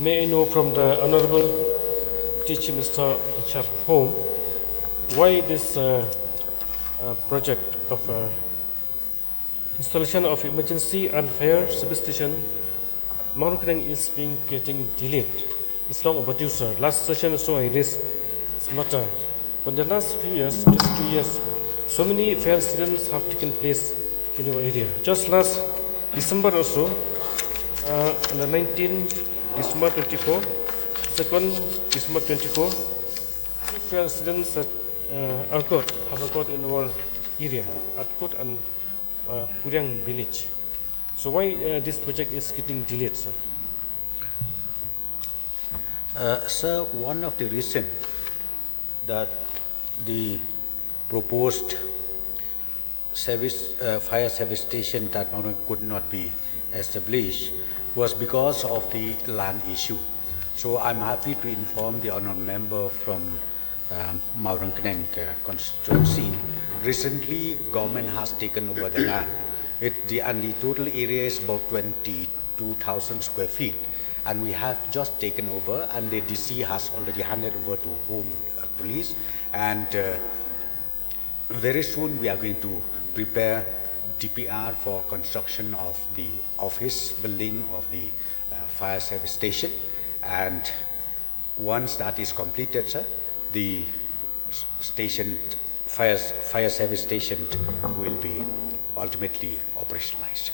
May I know from the Honorable Chief Minister home why this project of installation of emergency and fire service station Mawryngkneng is getting delayed. It's long overdue, sir. Last session also I raised this matter. But in the last few years, just 2 years, so many fire incidents have taken place in your area. Just last December also, on the 19th December 24, 2nd December 24, two fire incidents that have occurred in our area, at Kot and Mawryngkneng village. So why this project is getting delayed, sir? Sir, one of the reasons that the proposed fire service station that Mawryngkneng could not be established was because of the land issue. So I'm happy to inform the honourable member from Mawryngkneng constituency. Recently, government has taken over the land. And the total area is about 22,000 square feet. And we have just taken over, and the DC has already handed over to Home Police. And very soon we are going to prepare DPR for construction of the office building of the fire service station. And once that is completed, sir, the station fire service station will be ultimately operationalized.